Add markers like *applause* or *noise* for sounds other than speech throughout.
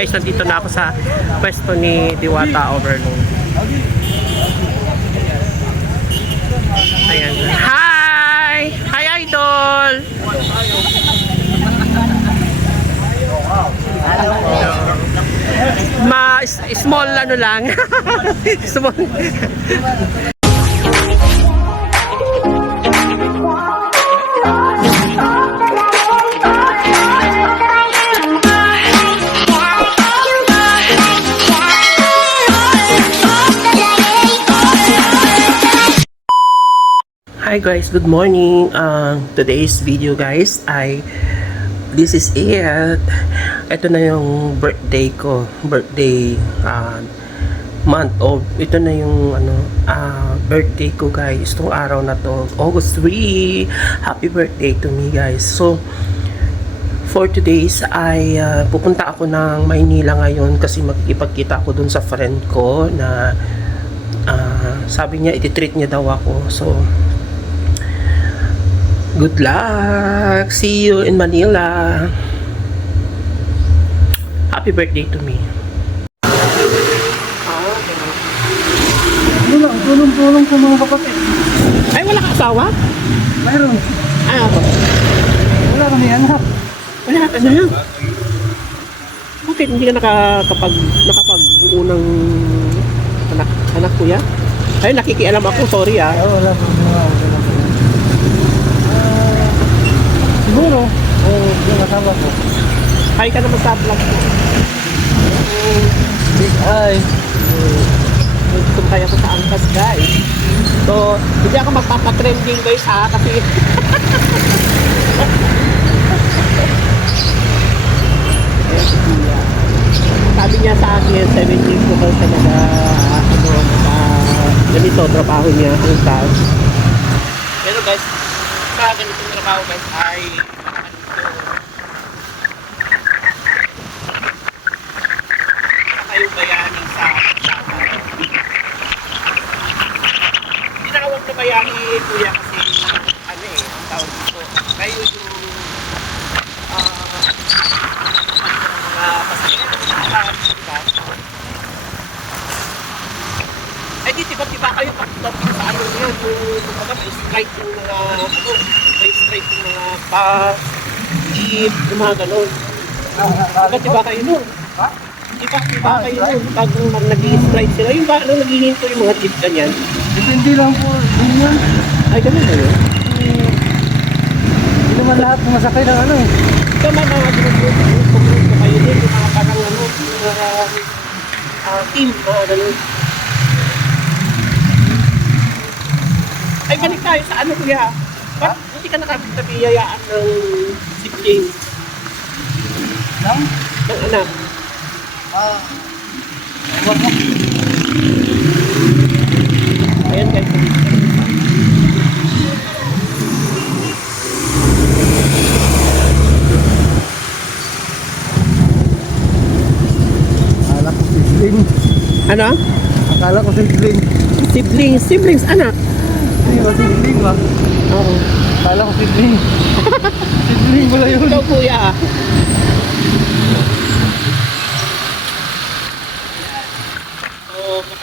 guys, nandito na ako sa pwesto ni Diwata Overload. Ayan. Hi! Hi, Idol! Ma, small ano lang. *laughs* small. Hi guys, good morning. Uh, today's video guys ay this is it. Ito na yung birthday ko. Birthday uh, month of ito na yung ano uh, birthday ko guys. Itong araw na to, August 3. Happy birthday to me guys. So for today's ay uh, pupunta ako ng Maynila ngayon kasi makikipagkita ako dun sa friend ko na ah, sabi niya ititreat niya daw ako. So Good luck! See you in Manila! Happy birthday to me! Tulong, tulong-tulong sa mga kapatid. Ay, wala ka asawa? Mayroon. Ay, ako. Wala kami anak. Wala ka na lang. Bakit hindi ka nakakapag, nakapag-buo ng anak, anak kuya? Ay, nakikialam ako. Sorry ah. Oo, wala kami wala kami. Ah, siguro, oo, yung asawa ko. Hi ka naman sa vlog ko. Big eye. Gusto kaya ko sa angkas guys. So, hindi ako magpapatrending guys ha kasi *laughs* sabi niya sa akin 7 years ko daw siya nag ano, nag ganito trabaho niya angkas. Pero guys, sa ganitong trabaho guys ay ano kayo bayanin sa dapat. Tinawag na bayani kuya kasi ano eh, ang tawag dito. Kayo yung ah mga pasahero, mga diba? Eh di tiba-tiba kayo pag sa ano niya, yung kumbaga may strike yung mga ano, may strike yung mga bus, mga ganon. Tiba-tiba kayo nun. Iba, iba kayo nun. Pag nag-strike sila, yung ba, ano, naghihinto yung mga jeep ganyan. Depende lang po. Yun yun. Ay, ganun ba yun? Hindi naman lahat masakay ng ano eh. Ito may mga grupo-grupo kayo din, yung mga parang ano, yung mga ah, team, mga ganun. Ay, balik tayo sa ano kuya. Ba't hindi ka nakabiyayaan ng sibling Lang? ng anak? Ah. Ewan mo. Ayan guys. Akala ko sibling. Ano? Akala ko sibling. Siblings, siblings, anak. Hindi ba sibling ba? Oo. Akala ko sibling. *laughs* sibling pala yun. Ikaw kuya. So,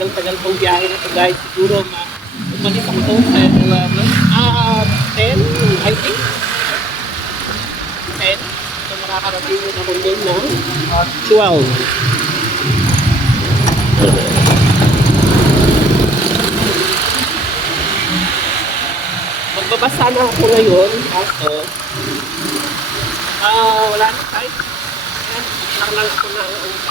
matagal-tagal tong biyahe na to guys. Siguro ma umalis ako to sa ah 10, I think. 10. So, makakarating ako din ng Ah, 12. Magbabasa na ako ngayon. Kaso, ah, wala na tayo. Ayan, lang ako na ang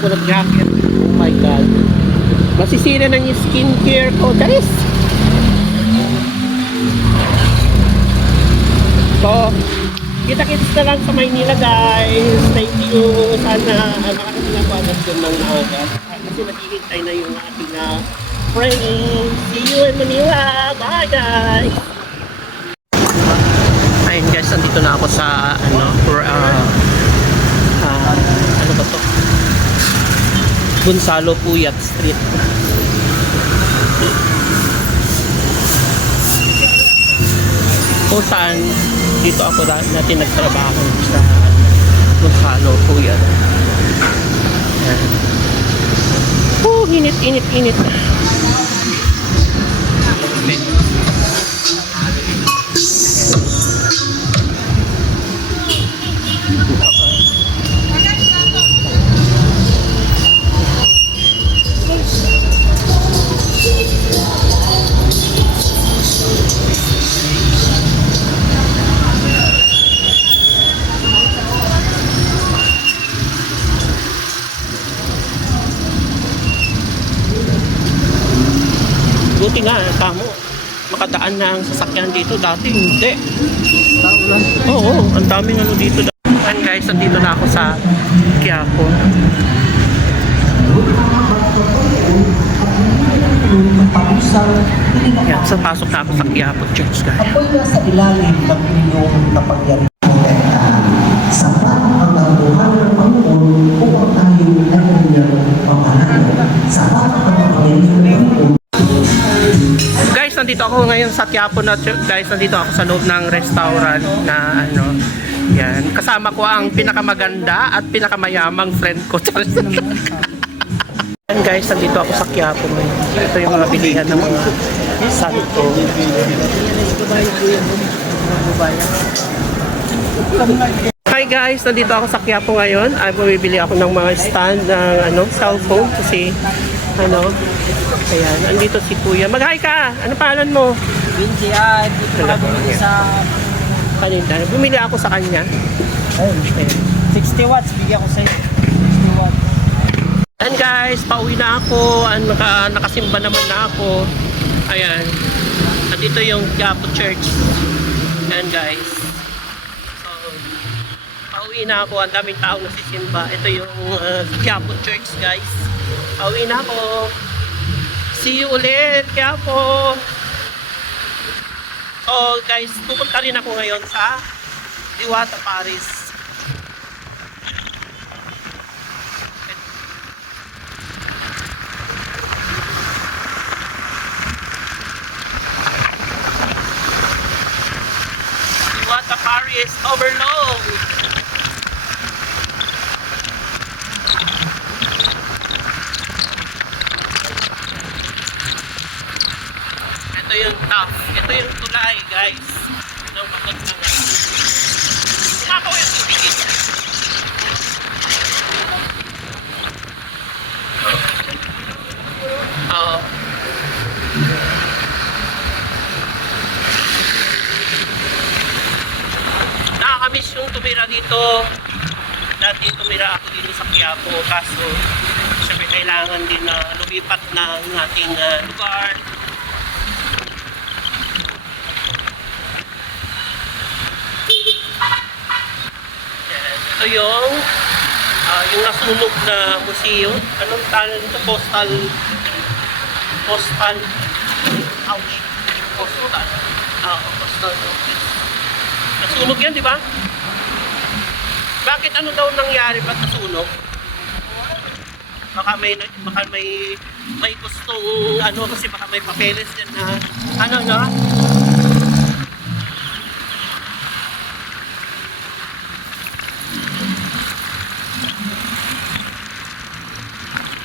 ko ng jacket. Oh my god. Masisira ng skincare ko, guys. So, kita-kits na lang sa Maynila guys. Thank you. Sana uh, makakasila ko agad doon ng aga. Kasi naghihintay na yung ating uh, friend. See you in Manila. Bye guys. Ayun guys, nandito na ako sa ano, for, uh, uh, ano ba to? Gonzalo Puyat Street. Kung saan dito ako natin nagtrabaho sa Gonzalo Puyat. Oh, init, init, init. Buti nga, kamo. Makadaan na ang sasakyan dito. Dati hindi. Tao lang. Oo, ang daming ano dito. And guys, nandito na ako sa Quiapo. Yan, sa pasok na ako sa Quiapo Church guys. Ako'y nasa ilalim ng inyong kapangyarihan. Nandito ako ngayon sa Quiapo na. Guys, nandito ako sa loob ng restaurant na ano. Yan, kasama ko ang pinakamaganda at pinakamayamang friend ko. *laughs* Yan guys, nandito ako sa Quiapo ngayon. Ito yung mga bilihan ng mga santo. Hi guys, nandito ako sa Quiapo ngayon. Ay bumibili ako ng mga stand ng ano, cellphone kasi ano, ayan, andito si Kuya. Mag-hi ka! Ano pangalan mo? Vinci, ah, dito Wala ka po. bumili sa Kanina. Bumili ako sa kanya. ayun, 60 watts, bigyan ko sa'yo. 60 watts. Ayan guys, pauwi na ako. An, naka, nakasimba naman na ako. Ayan. Nandito yung Quiapo Church. Ayan guys. So, pauwi na ako. Ang daming tao nagsisimba. Ito yung uh, Quiapo Church guys. Pauwi na ako. See you ulit, Quiapo. So guys, pupunta rin ako ngayon sa Diwata Paris. Diwata Paris Overload. Ito yung top. Ito yung tulay, guys. Ng paguntangan. Kumakaw yung tubig. Oo. Nakakamiss yung tumira dito. Dati tumira ako dito sa Quiapo. Kaso, syempre kailangan din na lumipat ng ating ah, lugar. Ito yung ah, yung nasunog na museo. Anong tawag nito? Postal postal ouch. Postal. Ah, postal office. Nasunog yan, di ba? Bakit ano daw nangyari? Ba't nasunog? Baka may baka may may gustong ano kasi baka may papeles yan na ano na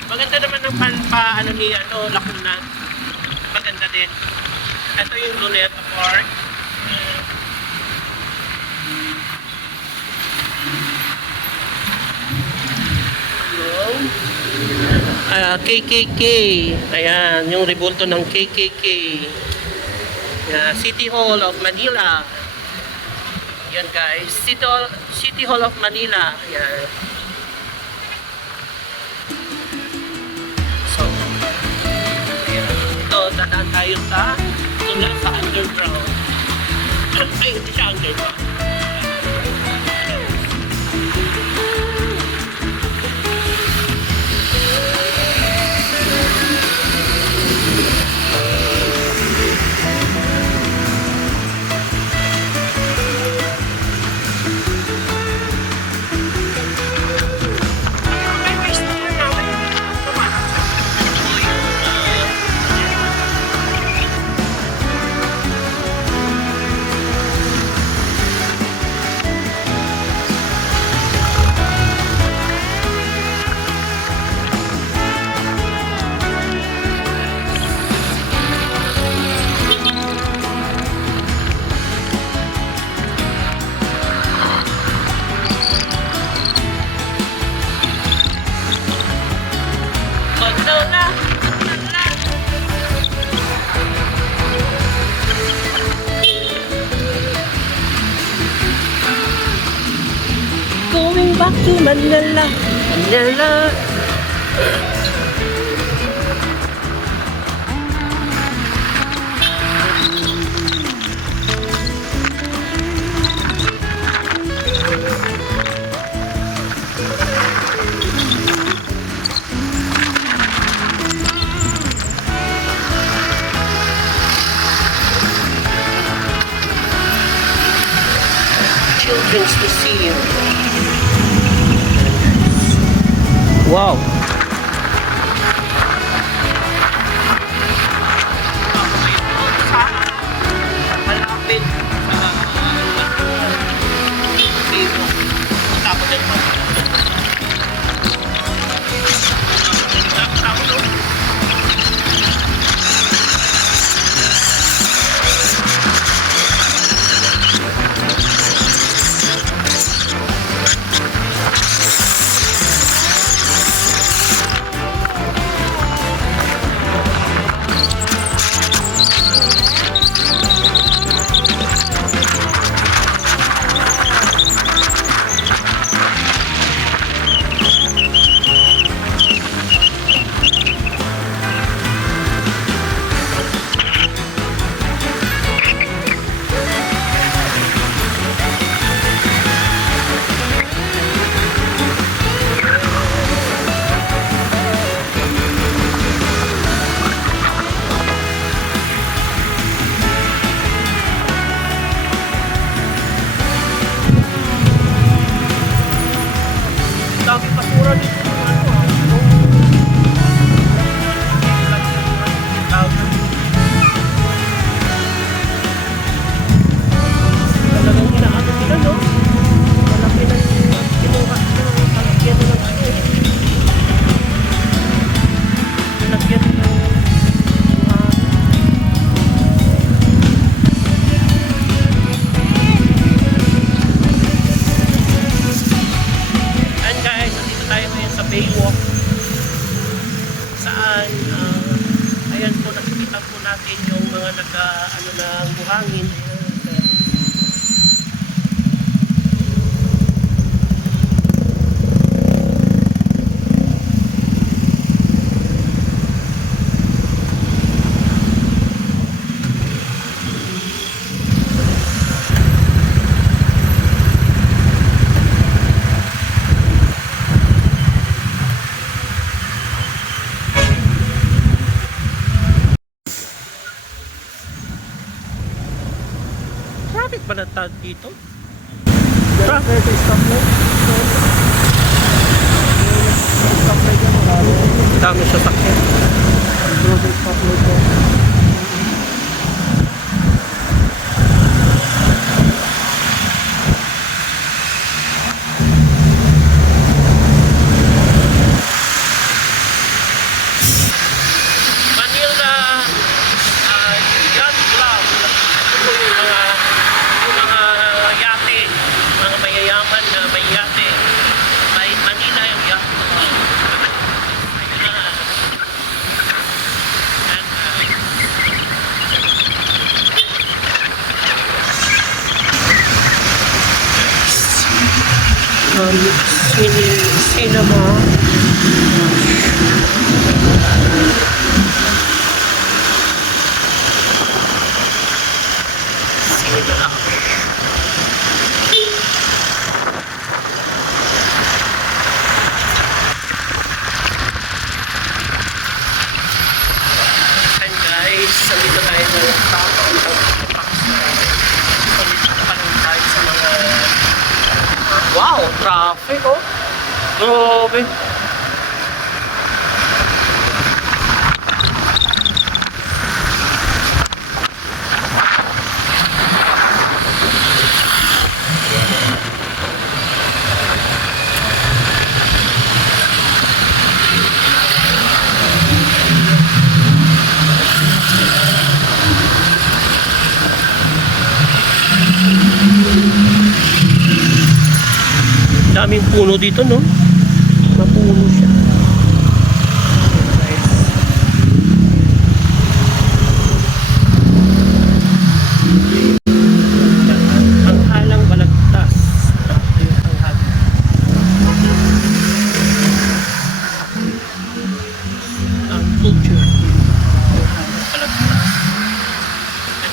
Maganda naman ng pan pa ano ni ano Lacuna. Maganda din. Ito yung Luneta Park. Yung ah, KKK. Ayan, yung rebulto ng KKK. Yeah, City Hall of Manila. Yan guys, City Hall, City Hall of Manila. Yan. So, ayan. Ito, dadaan tayo sa tula sa underground. *clears throat* Ay, hindi siya underground. back to Manila, Manila. children's museum. Wow. pala tawag dito? Truck? Dami sa sakit. Dami sa sakit. Grabe. daming puno dito no Ano ulo siya.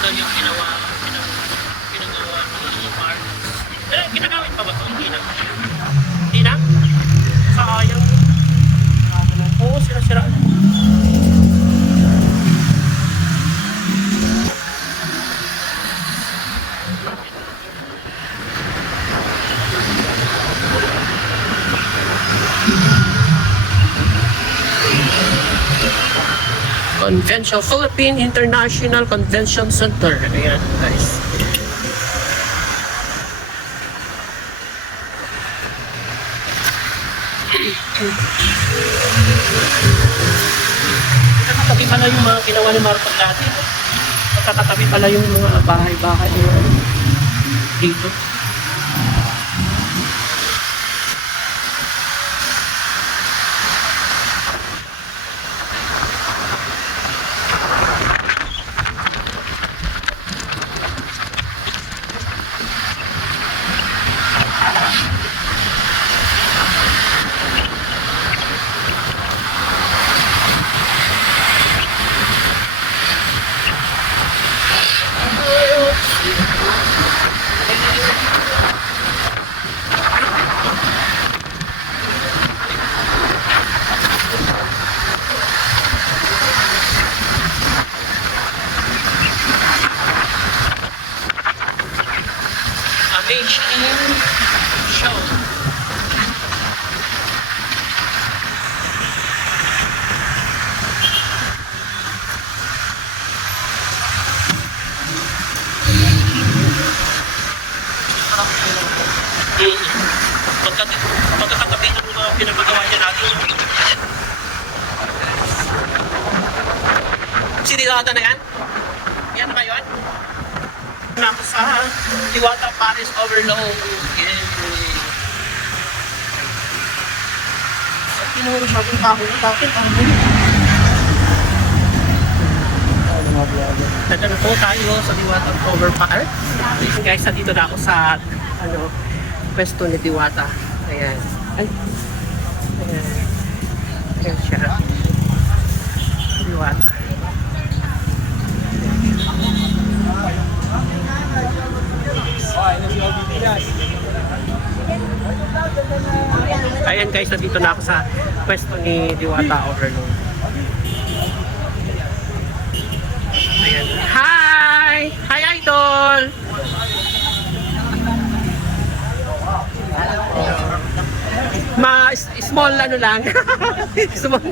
ginagawa, ginagawa, ginagawa, ginagawa, ginagawa, ginagawa, ginagawa, ginagawa, ginagawa, ginagawa, ginagawa, Convention, Philippine International Convention Center. Ayan, guys. Nakatabi pala yung mga ginawa ni Marcos dati. no? Nakatabi pala yung mga bahay-bahay dito. Natin. Sinilata na yan? Yan na ba yun? na ako sa Diwata Paris Overload. Yay! At tinuro siya kung ako na bakit ang Nandito na po tayo sa Diwata Over Park. Guys, nandito na ako sa ano, pwesto ni Diwata. Ayan. Ay. Ayan. Siya. Diwata. Ayan guys, nandito na ako sa pwesto ni Diwata Overload. Hi! Hi Idol! Ma small ano lang. *laughs* small.